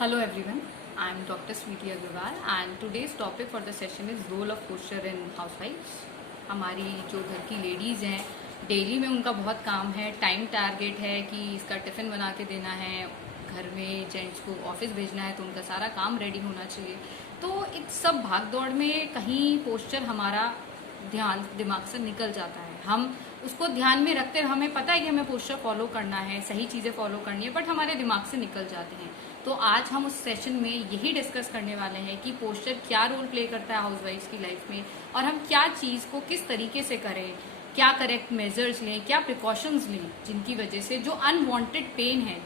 Hello everyone, I am Dr. Sweetie Agarwal and today's topic for the session is role of posture in housewives. हमारी जो घर की ladies हैं daily में उनका बहुत काम है, टाइम टारगेट है कि इसका टिफ़िन बना के देना है, घर में जेंट्स को ऑफिस भेजना है तो उनका सारा काम रेडी होना चाहिए। तो इस सब भाग दौड़ में कहीं पोस्चर हमारा ध्यान दिमाग से निकल जाता है। हम उसको ध्यान में रखते हमें पता है कि हमें पोस्चर फॉलो करना है, सही चीज़ें फॉलो करनी है, बट हमारे दिमाग से निकल जाते हैं। तो आज हम उस सेशन में यही डिस्कस करने वाले हैं कि पोस्चर क्या रोल प्ले करता है हाउसवाइफ्स की लाइफ में और हम क्या चीज़ को किस तरीके से करें, क्या करेक्ट मेजर्स लें, क्या प्रिकॉशंस लें जिनकी वजह से जो अनवांटेड पेन है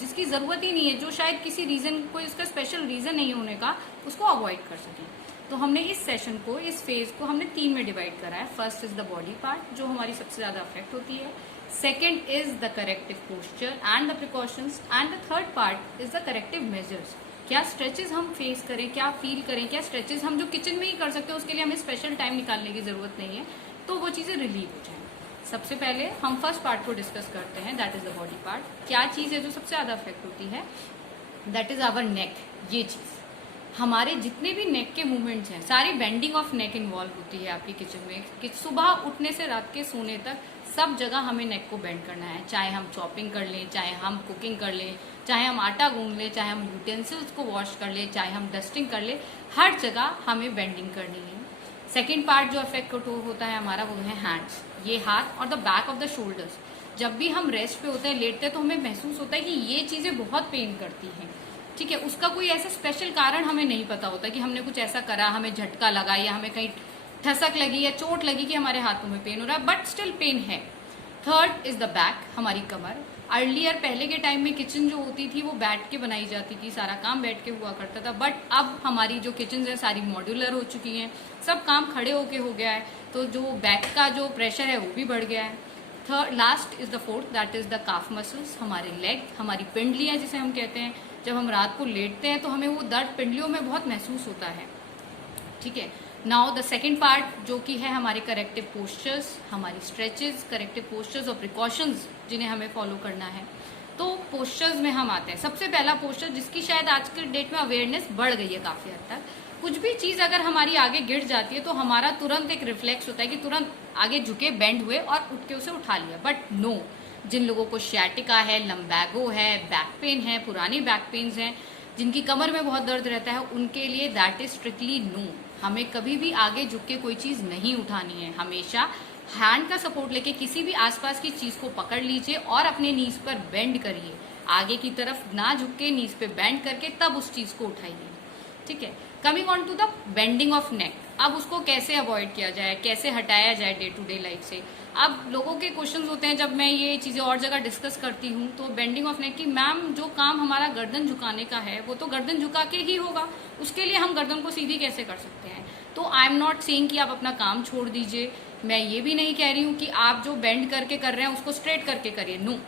जिसकी ज़रूरत ही नहीं है, जो शायद किसी रीज़न कोई उसका स्पेशल रीज़न नहीं होने का, उसको अवॉइड कर सकें। तो हमने इस सेशन को, इस फेज को हमने 3 में डिवाइड करा है। First is the body part जो हमारी सबसे ज़्यादा अफेक्ट होती है, second is the corrective posture and the precautions, and the third part is the corrective measures. क्या स्ट्रेचेस हम फेस करें, क्या फील करें, क्या स्ट्रेचेस हम जो किचन में ही कर सकते हैं उसके लिए हमें स्पेशल टाइम निकालने की ज़रूरत नहीं है, तो वो चीज़ें रिलीव हो जाएं। सबसे पहले हम फर्स्ट पार्ट को डिस्कस करते हैं, that is the body part. क्या चीज़ है जो सबसे ज़्यादा अफेक्ट होती है? दैट इज आवर नेक। ये चीज़, हमारे जितने भी नेक के मूवमेंट्स हैं, सारी बेंडिंग ऑफ नेक इन्वॉल्व होती है आपकी किचन में। कि सुबह उठने से रात के सोने तक सब जगह हमें नेक को बेंड करना है, चाहे हम चॉपिंग कर लें, चाहे हम कुकिंग कर लें, चाहे हम आटा गूंद लें, चाहे हम यूटेंसिल्स को वॉश कर लें, चाहे हम डस्टिंग कर लें, हर जगह हमें बेंडिंग करनी है। सेकेंड पार्ट जो अफेक्ट होता है हमारा, वो है हैंड्स, ये हाथ और the back of the shoulders. जब भी हम रेस्ट पे होते हैं, लेटते हैं, तो हमें महसूस होता है कि ये चीज़ें बहुत पेन करती हैं। ठीक है, उसका कोई ऐसा स्पेशल कारण हमें नहीं पता होता कि हमने कुछ ऐसा करा, हमें झटका लगा या हमें कहीं ठसक लगी या चोट लगी कि हमारे हाथों में पेन हो रहा है, बट स्टिल पेन है। थर्ड इज द बैक, हमारी कमर। अर्लियर पहले के टाइम में किचन जो होती थी वो बैठ के बनाई जाती थी, सारा काम बैठ के हुआ करता था, बट अब हमारी जो किचन है सारी मॉड्यूलर हो चुकी हैं, सब काम खड़े होके हो गया है, तो जो बैक का जो प्रेशर है वो भी बढ़ गया है। Third last is the fourth, that is the calf muscles, हमारे लेग, हमारी पिंडलियाँ जिसे हम कहते हैं। जब हम रात को लेटते हैं तो हमें वो दर्द पिंडलियों में बहुत महसूस होता है। ठीक है, नाउ द सेकेंड पार्ट जो कि है हमारे करेक्टिव पोस्चर्स, हमारी स्ट्रेचेस, करेक्टिव पोस्चर्स और प्रिकॉशंस जिन्हें हमें फॉलो करना है। तो पोस्चर्स में हम आते हैं। सबसे पहला पोस्चर जिसकी शायद आज के डेट में अवेयरनेस बढ़ गई है काफ़ी हद तक। कुछ भी चीज़ अगर हमारी आगे गिर जाती है तो हमारा तुरंत एक रिफ्लेक्स होता है कि तुरंत आगे झुके, बेंड हुए और उठ के उसे उठा लिया, बट नो, जिन लोगों को शैटिका है, लम्बैगो है, बैक पेन है, पुरानी बैक पेन्स हैं, जिनकी कमर में बहुत दर्द रहता है, उनके लिए दैट इज स्ट्रिक्टली नो। हमें कभी भी आगे झुक के कोई चीज़ नहीं उठानी है। हमेशा हैंड का सपोर्ट लेके किसी भी आसपास की चीज़ को पकड़ लीजिए और अपने नीज पर बेंड करिए, आगे की तरफ ना झुक के नीज पे बेंड करके तब उस चीज़ को उठाइए। ठीक है, coming on to the bending of neck. अब उसको कैसे अवॉइड किया जाए, कैसे हटाया जाए डे टू डे लाइफ से। अब लोगों के क्वेश्चंस होते हैं जब मैं ये चीज़ें और जगह डिस्कस करती हूँ, तो बेंडिंग ऑफ नेक की मैम जो काम हमारा गर्दन झुकाने का है वो तो गर्दन झुका के ही होगा, उसके लिए हम गर्दन को सीधी कैसे कर सकते हैं? तो आई एम नॉट सेइंग कि आप अपना काम छोड़ दीजिए, मैं ये भी नहीं कह रही हूँ कि आप जो बेंड करके कर रहे हैं उसको स्ट्रेट करके करिए, नो।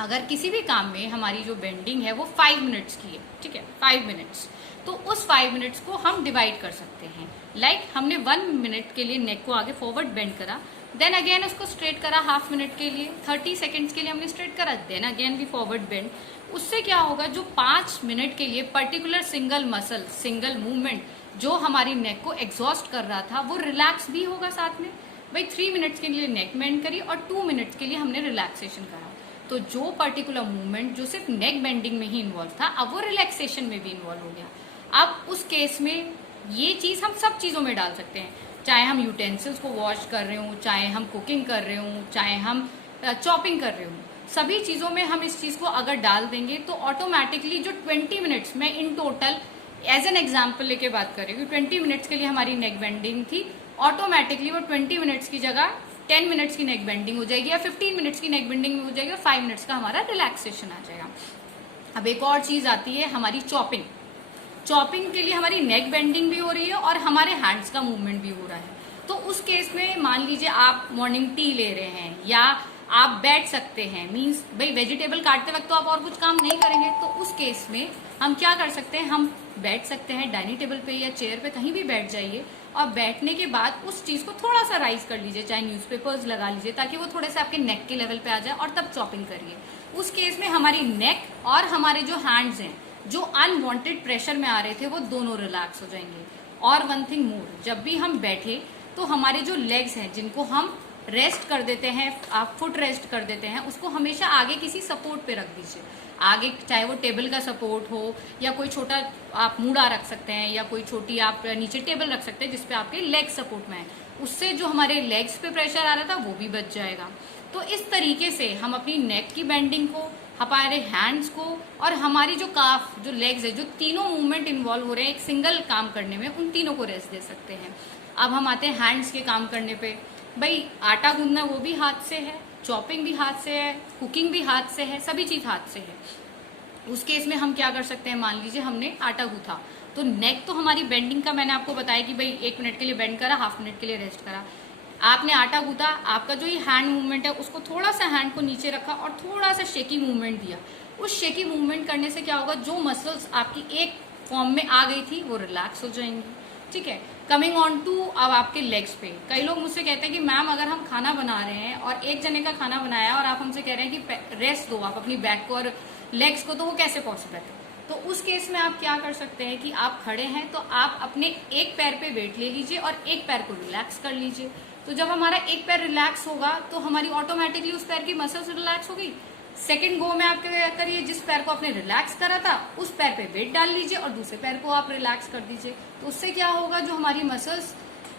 अगर किसी भी काम में हमारी जो बेंडिंग है वो 5 मिनट्स की है, ठीक है, 5 मिनट्स, तो उस 5 मिनट्स को हम डिवाइड कर सकते हैं। लाइक हमने 1 मिनट के लिए नेक को आगे फॉरवर्ड बेंड करा, देन अगेन उसको स्ट्रेट करा हाफ मिनट के लिए, 30 सेकेंड्स के लिए हमने स्ट्रेट करा, देन अगेन भी फॉरवर्ड बेंड। उससे क्या होगा, जो 5 मिनट के लिए particular single muscle, single movement जो हमारी नेक को एग्जॉस्ट कर रहा था वो रिलैक्स भी होगा साथ में। भाई 3 मिनट्स के लिए नेक बेंड करी और 2 मिनट्स के लिए हमने रिलैक्सेशन करा, तो जो पर्टिकुलर मूवमेंट जो सिर्फ नेक बेंडिंग में ही इन्वॉल्व था, अब वो रिलैक्सेशन में भी इन्वॉल्व हो गया। अब उस केस में ये चीज़ हम सब चीज़ों में डाल सकते हैं, चाहे हम यूटेंसिल्स को वॉश कर रहे हों, चाहे हम कुकिंग कर रहे हों, चाहे हम चॉपिंग कर रहे हों, सभी चीज़ों में हम इस चीज़ को अगर डाल देंगे तो ऑटोमेटिकली जो 20 मिनट्स में in total as an example लेके बात कर रही हूँ, 20 मिनट्स के लिए हमारी नेक बेंडिंग थी, ऑटोमेटिकली वो 20 मिनट्स की जगह 10 मिनट्स की नेक बेंडिंग हो जाएगी या 15 मिनट्स की नेक बेंडिंग में हो जाएगी और 5 मिनट्स का हमारा रिलैक्सेशन आ जाएगा। अब एक और चीज़ आती है हमारी चॉपिंग। चॉपिंग के लिए हमारी नेक बेंडिंग भी हो रही है और हमारे हैंड्स का मूवमेंट भी हो रहा है। तो उस केस में मान लीजिए आप मॉर्निंग टी ले रहे हैं या आप बैठ सकते हैं, मीन्स भाई वेजिटेबल काटते वक्त तो आप और कुछ काम नहीं करेंगे, तो उस केस में हम क्या कर सकते हैं, हम बैठ सकते हैं डाइनिंग टेबल पे या चेयर पे, कहीं भी बैठ जाइए और बैठने के बाद उस चीज़ को थोड़ा सा राइज कर लीजिए, चाहे न्यूज़पेपर्स लगा लीजिए ताकि वो थोड़े से आपके नेक के लेवल पे आ जाए और तब चॉपिंग करिए। उस केस में हमारी नेक और हमारे जो हैंड्स हैं जो अनवांटेड प्रेशर में आ रहे थे वो दोनों रिलैक्स हो जाएंगे। और वन थिंग मोर, जब भी हम बैठे तो हमारे जो लेग्स हैं जिनको हम रेस्ट कर देते हैं, आप फुट रेस्ट कर देते हैं, उसको हमेशा आगे किसी सपोर्ट पे रख दीजिए। आगे चाहे वो टेबल का सपोर्ट हो या कोई छोटा आप मूड़ा रख सकते हैं या कोई छोटी आप नीचे टेबल रख सकते हैं जिसपे आपके लेग सपोर्ट में है। उससे जो हमारे लेग्स पे प्रेशर आ रहा था वो भी बच जाएगा। तो इस तरीके से हम अपनी नेक की बेंडिंग को, हमारे हैंड्स को और हमारी जो काफ, जो लेग्स है, जो तीनों मूवमेंट इन्वॉल्व हो रहे हैं एक सिंगल काम करने में, उन तीनों को रेस्ट दे सकते हैं। अब हम आते हैं हैंड्स के काम करने पे। भाई आटा गूंदना वो भी हाथ से है, चॉपिंग भी हाथ से है, कुकिंग भी हाथ से है, सभी चीज हाथ से है। उस केस में हम क्या कर सकते हैं, मान लीजिए हमने आटा गूंथा तो नेक तो हमारी बेंडिंग का मैंने आपको बताया कि भाई 1 मिनट के लिए बेंड करा, हाफ मिनट के लिए रेस्ट करा। आपने आटा गूंथा, आपका जो ये हैंड मूवमेंट है उसको थोड़ा सा हैंड को नीचे रखा और थोड़ा सा शेकी मूवमेंट दिया। उस शेकी मूवमेंट करने से क्या होगा, जो मसल्स आपकी एक फॉर्म में आ गई थी वो रिलैक्स हो जाएंगी। ठीक है, कमिंग ऑन टू अब आपके लेग्स पे। कई लोग मुझसे कहते हैं कि मैम अगर हम खाना बना रहे हैं और एक जने का खाना बनाया और आप हमसे कह रहे हैं कि रेस्ट दो आप अपनी बैक को और लेग्स को, तो वो कैसे पॉसिबल है। तो उस केस में आप क्या कर सकते हैं कि आप खड़े हैं तो आप अपने एक पैर पे वेट ले लीजिए और एक पैर को रिलैक्स कर लीजिए। तो जब हमारा एक पैर रिलैक्स होगा तो हमारी ऑटोमेटिकली उस पैर की मसल्स रिलैक्स होगी। सेकंड गो में आप क्या करिए, जिस पैर को आपने रिलैक्स करा था उस पैर पे वेट डाल लीजिए और दूसरे पैर को आप रिलैक्स कर दीजिए। तो उससे क्या होगा, जो हमारी मसल्स,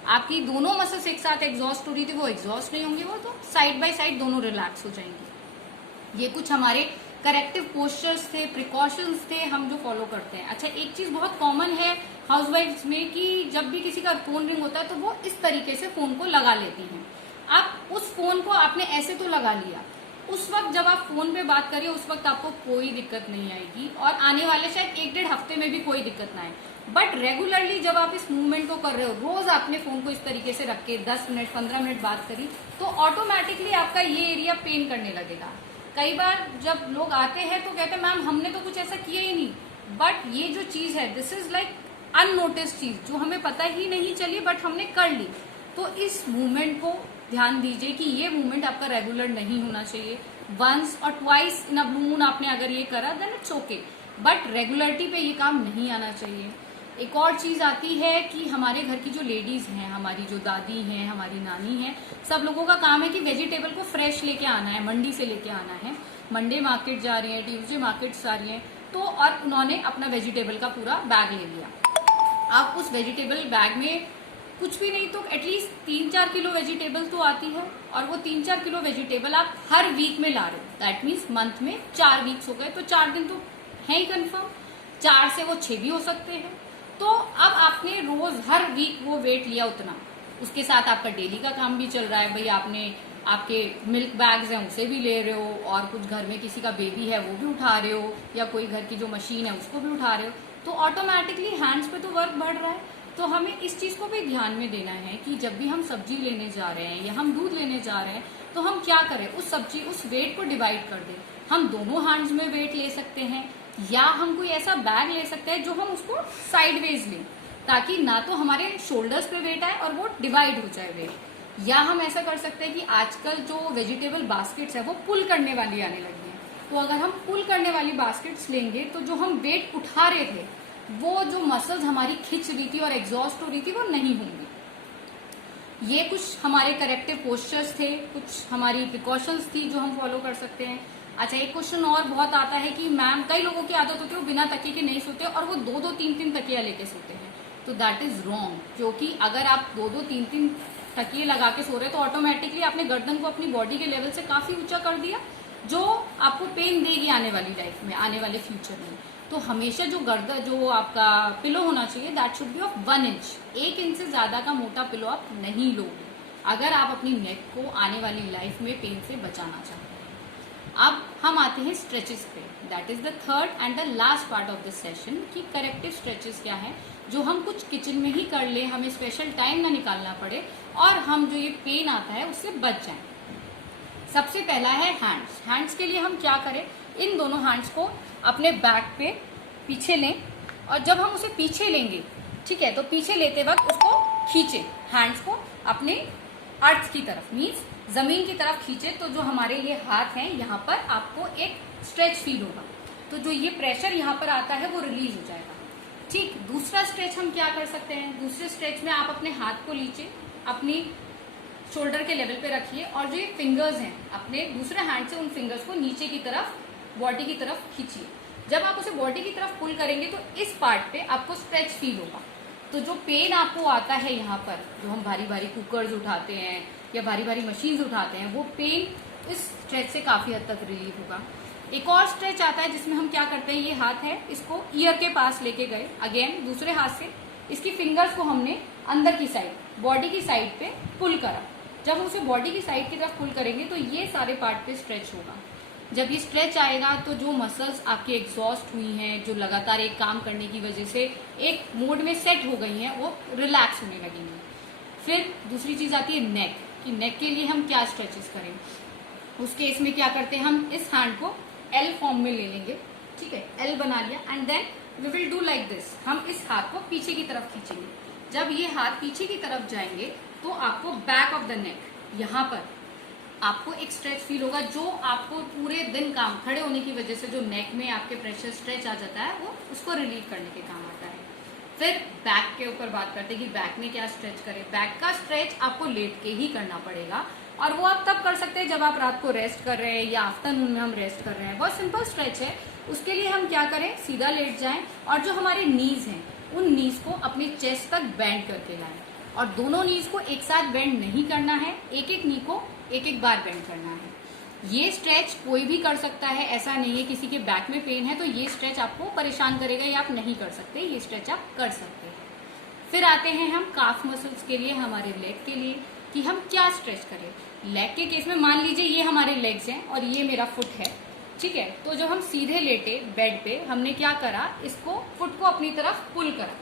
आपकी दोनों मसल्स एक साथ एग्जॉस्ट हो रही थी वो एग्जॉस्ट नहीं होंगी, वो तो साइड बाय साइड दोनों रिलैक्स हो जाएंगी। ये कुछ हमारे करेक्टिव पोस्चर्स थे, प्रिकॉशंस थे हम जो फॉलो करते हैं। अच्छा, एक चीज बहुत कॉमन है हाउसवाइफ्स में कि जब भी किसी का फोन रिंग होता है तो वो इस तरीके से फोन को लगा लेती हैं। आप उस फोन को आपने ऐसे तो लगा लिया, उस वक्त जब आप फोन पे बात करिए उस वक्त आपको कोई दिक्कत नहीं आएगी और आने वाले शायद 1-1.5 हफ्ते में भी कोई दिक्कत ना आए। बट रेगुलरली जब आप इस मूवमेंट को कर रहे हो, रोज आपने फोन को इस तरीके से रख के 10 मिनट 15 मिनट बात करी, तो ऑटोमेटिकली आपका ये एरिया पेन करने लगेगा। कई बार जब लोग आते हैं तो कहते हैं मैम हमने तो कुछ ऐसा किया ही नहीं, बट ये जो चीज है दिस इज लाइक अननोटिस चीज जो हमें पता ही नहीं चली बट हमने कर ली। तो इस मूवमेंट को ध्यान दीजिए कि ये मूवमेंट आपका रेगुलर नहीं होना चाहिए। वंस और twice in a blue moon आपने अगर ये करा then it's okay, but regularity पे ये काम नहीं आना चाहिए। एक और चीज आती है कि हमारे घर की जो लेडीज हैं, हमारी जो दादी हैं, हमारी नानी हैं, सब लोगों का काम है कि वेजिटेबल को फ्रेश लेके आना है, मंडी से लेके आना है। मंडे मार्केट जा रही है, ट्यूसडे मार्केट जा रही है, तो और उन्होंने अपना वेजिटेबल का पूरा बैग ले लिया। अब उस वेजिटेबल बैग में कुछ भी नहीं तो एटलीस्ट 3-4 किलो वेजिटेबल तो आती है, और वो 3-4 किलो वेजिटेबल आप हर वीक में ला रहे हो। दैट मीन्स मंथ में 4 वीक्स हो गए तो 4 दिन तो है ही कंफर्म, 4 से वो 6 भी हो सकते हैं। तो अब आपने रोज हर वीक वो वेट लिया उतना, उसके साथ आपका डेली का काम भी चल रहा है। भाई आपने आपके मिल्क बैग्स हैं उसे भी ले रहे हो, और कुछ घर में किसी का बेबी है वो भी उठा रहे हो, या कोई घर की जो मशीन है उसको भी उठा रहे हो, तो ऑटोमेटिकली हैंड्स पे तो वर्क बढ़ रहा है। तो हमें इस चीज को भी ध्यान में देना है कि जब भी हम सब्जी लेने जा रहे हैं या हम दूध लेने जा रहे हैं तो हम क्या करें, उस सब्जी उस वेट को डिवाइड कर दें। हम दोनों हैंड्स में वेट ले सकते हैं, या हम कोई ऐसा बैग ले सकते हैं जो हम उसको साइडवेज लें, ताकि ना तो हमारे शोल्डर्स पे वेट आए और वो डिवाइड हो जाए वेट। या हम ऐसा कर सकते हैं कि आजकल जो वेजिटेबल बास्केट्स है वो पुल करने वाली आने लगी है, तो अगर हम पुल करने वाली बास्केट्स लेंगे तो जो हम वेट उठा रहे थे वो जो मसल्स हमारी खिंच रही थी और एग्जॉस्ट हो रही थी वो नहीं होंगी। ये कुछ हमारे करेक्टिव पोस्चर्स थे, कुछ हमारी प्रिकॉशंस थी जो हम फॉलो कर सकते हैं। अच्छा, एक क्वेश्चन और बहुत आता है कि मैम कई लोगों की आदत होती है वो बिना तकिए के नहीं सोते और वो 2-2 3-3 तकिया लेके सोते हैं, तो दैट इज रॉन्ग। क्योंकि अगर आप 2-2 3-3 तकिए लगा के सो रहे तो ऑटोमेटिकली आपने गर्दन को अपनी बॉडी के लेवल से काफी ऊंचा कर दिया, जो आपको पेन देगी आने वाली लाइफ में, आने वाले फ्यूचर में। तो हमेशा जो गर्दन, जो आपका पिलो होना चाहिए that should be of 1 inch. 1 inch से ज्यादा का मोटा पिलो आप नहीं लोगे अगर आप अपनी नेक को आने वाली लाइफ में पेन से बचाना चाहते हैं। अब हम आते हैं स्ट्रेचेस पे, that is the third and the last part of this session कि करेक्टिव स्ट्रेचेस क्या है जो हम कुछ किचन में ही कर ले, हमें स्पेशल टाइम ना निकालना पड़े और हम जो ये पेन आता है उससे बच जाएं। सबसे पहला है हैंड्स। हैंड्स के लिए हम क्या करें, इन दोनों हैंड्स को अपने बैक पे पीछे लें, और जब हम उसे पीछे लेंगे, ठीक है, तो पीछे लेते वक्त उसको खींचे, हैंड्स को अपने अर्थ की तरफ, मीन्स जमीन की तरफ खींचे, तो जो हमारे ये हाथ हैं यहाँ पर आपको एक स्ट्रेच फील होगा। तो तो जो ये प्रेशर यहाँ पर आता है वो रिलीज हो जाएगा। ठीक, दूसरा स्ट्रेच हम क्या कर सकते हैं, दूसरे स्ट्रेच में आप अपने हाथ को लीजिए, अपनी शोल्डर के लेवल पे रखिए और जो ये फिंगर्स हैं अपने दूसरे हैंड से उन फिंगर्स को नीचे की तरफ बॉडी की तरफ खींचिए। जब आप उसे बॉडी की तरफ पुल करेंगे तो इस पार्ट पे आपको स्ट्रेच फील होगा। तो जो पेन आपको आता है यहाँ पर, जो हम भारी भारी कुकर्स उठाते हैं या भारी भारी मशीन्स उठाते हैं, वो पेन इस स्ट्रेच से काफी हद तक रिलीफ होगा। एक और स्ट्रेच आता है जिसमें हम क्या करते हैं, ये हाथ है, इसको ईयर के पास लेके गए, अगेन दूसरे हाथ से इसकी फिंगर्स को हमने अंदर की साइड बॉडी की साइड पे पुल करा। जब हम उसे बॉडी की साइड की तरफ पुल करेंगे तो ये सारे पार्ट पे स्ट्रेच होगा। जब ये स्ट्रेच आएगा तो जो मसल्स आपकी एग्जॉस्ट हुई हैं, जो लगातार एक काम करने की वजह से एक मोड में सेट हो गई हैं, वो रिलैक्स होने लगेंगी। फिर दूसरी चीज आती है नेक, कि नेक के लिए हम क्या स्ट्रेचेस करें। उस केस में क्या करते हैं, हम इस हैंड को एल फॉर्म में ले लेंगे, ठीक है, एल बना लिया, and then we will do like this. हम इस हाथ को पीछे की तरफ खींचेंगे। जब ये हाथ पीछे की तरफ जाएंगे तो आपको बैक ऑफ द नेक, यहाँ पर आपको एक स्ट्रेच फील होगा, जो आपको पूरे दिन काम खड़े होने की वजह से जो नेक में आपके प्रेशर स्ट्रेच आ जाता है, वो उसको रिलीव करने के काम आता है। फिर बैक के ऊपर बात करते हैं कि बैक में क्या स्ट्रेच करें। बैक का स्ट्रेच आपको लेट के ही करना पड़ेगा, और वो आप तब कर सकते हैं जब आप रात को रेस्ट कर रहे हैं या आफ्टरनून में हम रेस्ट कर रहे हैं। बहुत सिंपल स्ट्रेच है। उसके लिए हम क्या करें, सीधा लेट जाएं और जो हमारे नीज हैं उन नीज को अपनी चेस्ट तक बेंड करके लाएं, और दोनों नीज को एक साथ बेंड नहीं करना है, एक एक नी को एक एक बार बेंड करना है। ये स्ट्रेच कोई भी कर सकता है, ऐसा नहीं है किसी के बैक में पेन है तो ये स्ट्रेच आपको परेशान करेगा या आप नहीं कर सकते, ये स्ट्रेच आप कर सकते हैं। फिर आते हैं हम काफ मसल्स के लिए, हमारे लेग के लिए, कि हम क्या स्ट्रेच करें। लेग के केस में मान लीजिए ये हमारे लेग्स हैं और ये मेरा फुट है, ठीक है, तो जब हम सीधे लेटे बेड पे, हमने क्या करा, इसको फुट को अपनी तरफ पुल करा।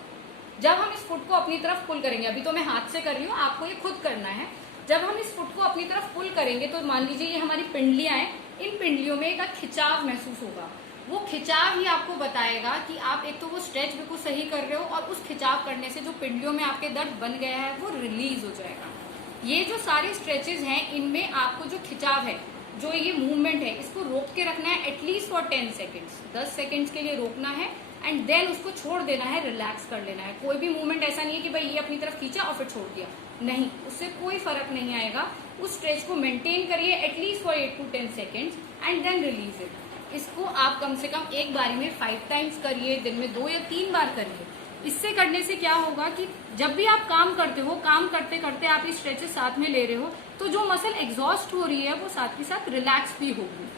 जब हम इस फुट को अपनी तरफ पुल करेंगे, अभी तो मैं हाथ से कर रही हूँ, आपको ये खुद करना है। जब हम इस फुट को अपनी तरफ पुल करेंगे तो मान लीजिए ये हमारी पिंडलियां हैं, इन पिंडलियों में एक खिंचाव महसूस होगा। वो खिंचाव ही आपको बताएगा कि आप एक तो वो स्ट्रेच बिल्कुल सही कर रहे हो, और उस खिंचाव करने से जो पिंडलियों में आपके दर्द बन गया है वो रिलीज हो जाएगा। ये जो सारे स्ट्रेचेस हैं, इनमें आपको जो खिंचाव है, जो ये मूवमेंट है, इसको रोक के रखना है एटलीस्ट फॉर 10 सेकेंड्स। 10 सेकेंड्स के लिए रोकना है, एंड देन उसको छोड़ देना है, रिलैक्स कर लेना है। कोई भी मूवमेंट ऐसा नहीं है कि भाई ये अपनी तरफ खींचा और फिर छोड़ दिया, नहीं, उससे कोई फर्क नहीं आएगा। उस स्ट्रेच को मेंटेन करिए at least for 8 to 10 seconds, and then release it. इसको आप कम से कम एक बारी में 5 टाइम्स करिए, दिन में 2 या 3 बार करिए। इससे करने से क्या होगा कि जब भी आप काम करते हो, काम करते करते आप ये स्ट्रेचेस साथ में ले रहे हो, तो जो मसल एग्जॉस्ट हो रही है वो साथ के साथ रिलैक्स भी होगी।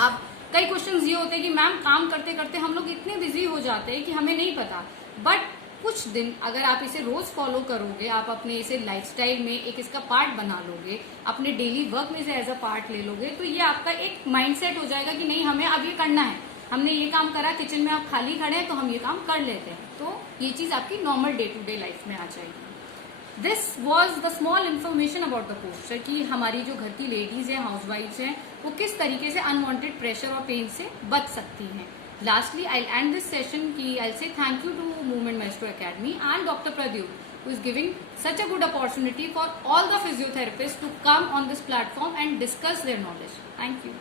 अब कई क्वेश्चंस ये होते हैं कि मैम काम करते करते हम लोग इतने बिजी हो जाते हैं कि हमें नहीं पता, बट कुछ दिन अगर आप इसे रोज फॉलो करोगे, आप अपने इसे लाइफस्टाइल में एक इसका पार्ट बना लोगे, अपने डेली वर्क में से एज अ पार्ट ले लोगे, तो ये आपका एक माइंडसेट हो जाएगा कि नहीं, हमें अब ये करना है। हमने ये काम करा, किचन में आप खाली खड़े हैं तो हम ये काम कर लेते हैं, तो ये चीज आपकी normal day to day life में आ जाएगी। This was the small information about the posture, कि हमारी जो घर की लेडीज हैं, हाउस वाइफ्स हैं, वो किस तरीके से अनवांटेड प्रेशर और पेन से बच सकती हैं। Lastly, I'll end this session कि I'll say thank you to Movement Maestro Academy and Dr. Pradyut, who is giving such a good opportunity for all the physiotherapists to come on this platform and discuss their knowledge. Thank you.